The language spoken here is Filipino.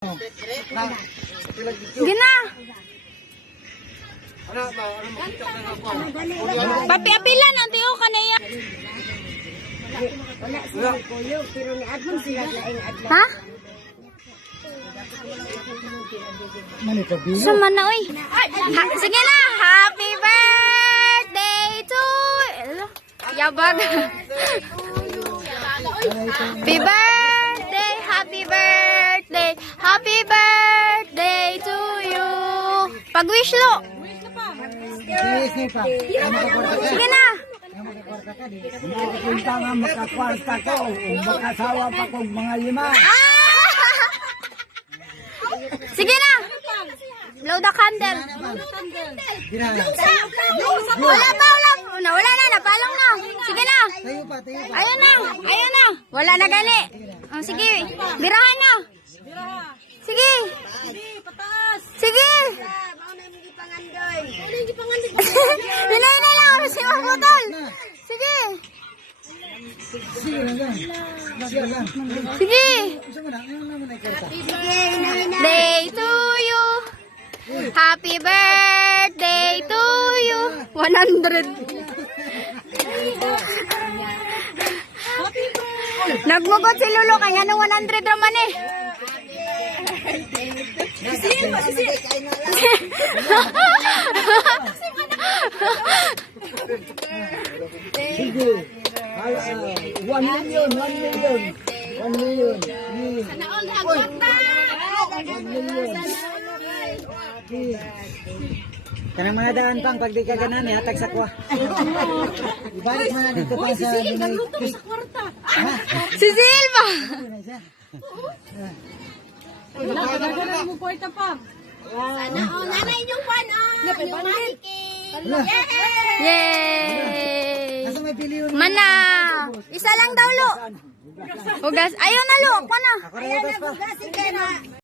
Gina. Papi-apilan ang tiyo ka na yan. Ha? Sama na, oy. Sige na. Happy birthday to Yabag. Happy birthday, happy birthday, happy birthday to you. Pag-wish lo. Sige na. Punta nga makakwarta ko, makasawa pa kong mga 5. Sige na. Blow the candle. Wala na, napalang na. Sige na. Ayun na, ayun na. Wala na gali. Oh, sige, birahan na. Sige. Sige. Hinay na lang, oras si Mabutol. Sige. Sige. Day to you. Happy birthday to you. 100. Nagmugot si Lolo kanya ng 100 naman eh. Sige. 1 million, 1 million. 1 million. 1 million. Kanang mga daan pang pag di ka ganan, hatag sa kwa. Ibalik mo na dito pa sa Si Silva. Nanay yung pan, yung mannequin. Yay! Nasa may pili yun. Mana. Isa lang daw lo. Hugas. Ayaw na lo. Kuha na. Ako na utas pa. Sige na.